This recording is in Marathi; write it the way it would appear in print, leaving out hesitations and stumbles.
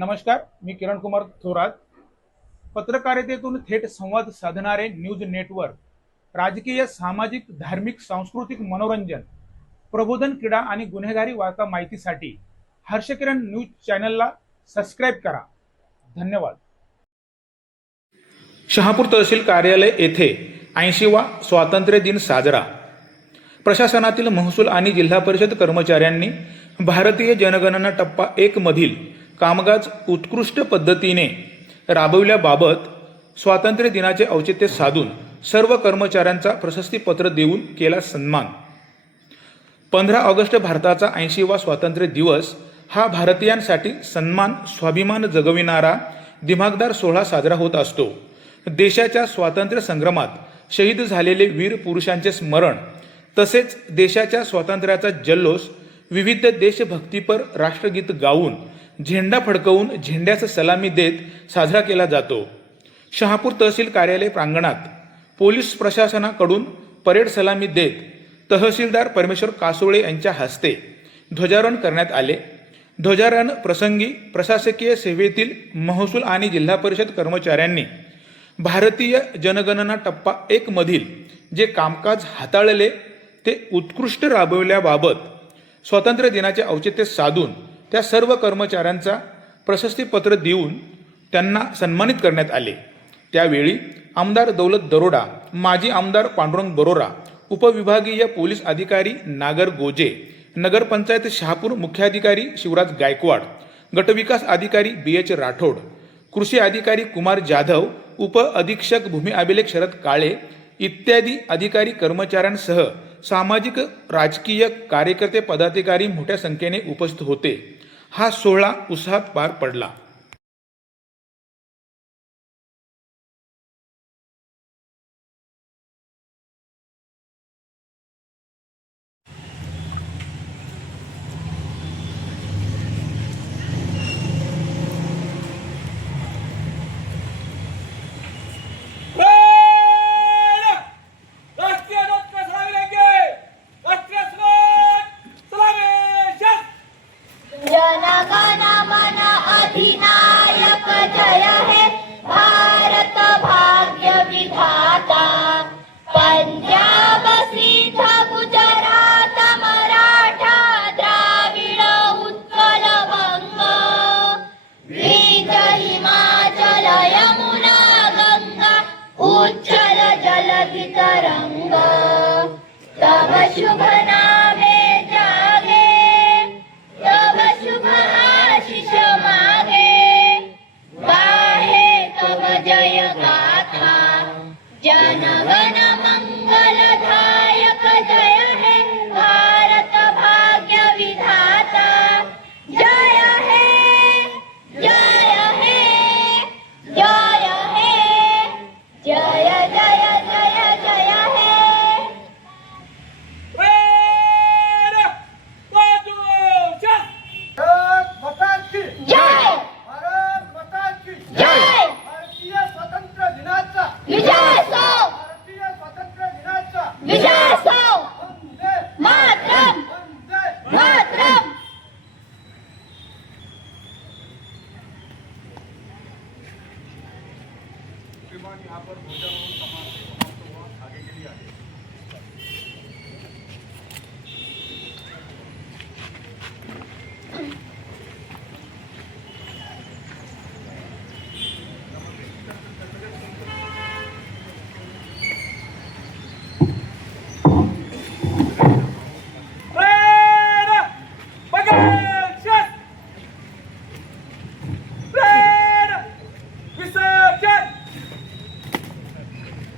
नमस्कार, मी किरण कुमार थोरात. पत्रकारितेतून थेट संवाद साधणारे न्यूज नेटवर्क, राजकीय, सामाजिक, धार्मिक, सांस्कृतिक, मनोरंजन, प्रबोधन, क्रीडा आणि गुन्हेगारी वार्ता माहितीसाठी हर्षकिरण न्यूज चॅनलला सबस्क्राईब करा. धन्यवाद. शहापूर तहसील कार्यालय येथे 80वा स्वातंत्र्य दिन साजरा. प्रशासनातील महसूल आणि जिल्हा परिषद कर्मचाऱ्यांनी भारतीय जनगणना टप्पा 1 मधील कामकाज उत्कृष्ट पद्धतीने राबविल्याबाबत स्वातंत्र्य दिनाचे औचित्य साधून सर्व कर्मचाऱ्यांचा प्रशस्तीपत्र देऊन केला सन्मान. 15 ऑगस्ट भारताचा 80वा स्वातंत्र्य दिवस हा भारतीयांसाठी सन्मान, स्वाभिमान जगविणारा दिमागदार सोहळा साजरा होत असतो. देशाच्या स्वातंत्र्य संग्रामात शहीद झालेले वीर पुरुषांचे स्मरण, तसेच देशाच्या स्वातंत्र्याचा जल्लोष विविध देशभक्तीपर राष्ट्रगीत गाऊन, झेंडा फडकवून, झेंड्याचा सलामी देत साजरा केला जातो. शहापूर तहसील कार्यालय प्रांगणात पोलीस प्रशासनाकडून परेड सलामी देत तहसीलदार परमेश्वर कासोळे यांच्या हस्ते ध्वजारोहण करण्यात आले. ध्वजारोहण प्रसंगी प्रशासकीय सेवेतील महसूल आणि जिल्हा परिषद कर्मचाऱ्यांनी भारतीय जनगणना टप्पा 1 मधील जे कामकाज हाताळले ते उत्कृष्ट राबवल्याबाबत स्वातंत्र्य दिनाचे औचित्य साधून त्या सर्व कर्मचाऱ्यांचा प्रशस्तीपत्र देऊन त्यांना सन्मानित करण्यात आले. त्यावेळी आमदार दौलत दरोडा, माजी आमदार पांडुरंग बरोरा, उपविभागीय पोलीस अधिकारी नागर गोजे, नगरपंचायत शहापूर मुख्याधिकारी शिवराज गायकवाड, गटविकास अधिकारी BH राठोड, कृषी अधिकारी कुमार जाधव, उप अधीक्षक भूमी अभिलेख शरद काळे इत्यादी अधिकारी कर्मचाऱ्यांसह सामाजिक राजकीय कार्यकर्ते पदाधिकारी मोठ्या संख्येने उपस्थित होते. हा सोहळा उत्साहात पार पडला. जनगण मन अधिनायक जय हे भारत भाग्य विधाता. पंजाब सिंध गुजरात मराठा द्राविड उत्कल बंग, विंध्य हिमाचल यमुना गंगा उच्चल जलधि तरंग. तव शुभ नाम